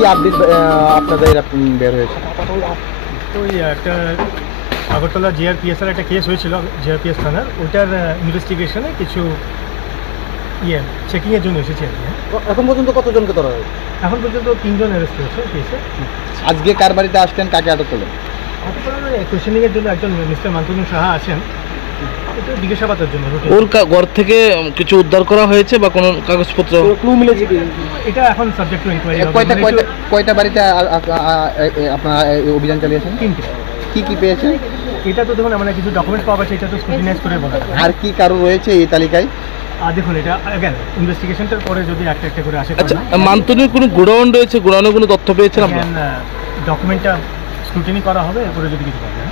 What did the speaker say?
কি আপডেট আপনাদের বের হয়েছে? ওই একটা আগরতলা জিআরপিএসের একটা কেস হয়েছিল জিআরপিএস থানার, ওইটার ইনভেস্টিগেশনে কিছু চেকিংয়ের জন্য এসেছে আর কি। এখন পর্যন্ত কতজনকে ধরা হয়েছে? এখন পর্যন্ত 3 জন অ্যারেস্ট হয়েছে কেসে। আজকে কার বাড়িতে আসলেন, কাকে আটক করলেন? কোয়েশনিংয়ের জন্য একজন মিস্টার মান্তুনুর সাহা আছেন, এটা জিজ্ঞাসাবাদের জন্য। ওর ঘর থেকে কিছু উদ্ধার করা হয়েছে বা কোনো কাগজপত্র ক্লু মিলেছে কি? এটা এখন সাবজেক্ট টু ইনকোয়ারি। কয়টা বাড়িতে আপনারা অভিযান চালিয়েছেন? 3টে। কি কি পেয়েছেন? এটা তো দেখুন আমরা কিছু ডকুমেন্টস পাওয়া গেছে, এটা তো স্ক্রুটিনাইজ করে বলা যায়। আর কি কারো রয়েছে এই তালিকায়? আর দেখুন এটা অ্যাগেন ইনভেস্টিগেশনটার পরে যদি একটা একটা করে আসে। আচ্ছা, মান্তুনির কোনো গোডাউন রয়েছে, গোডাউনের কোনো তথ্য পেয়েছেন আপনারা? ডকুমেন্টটা স্ক্রুটিনি করা হবে, এরপরে যদি কিছু পাওয়া যায়।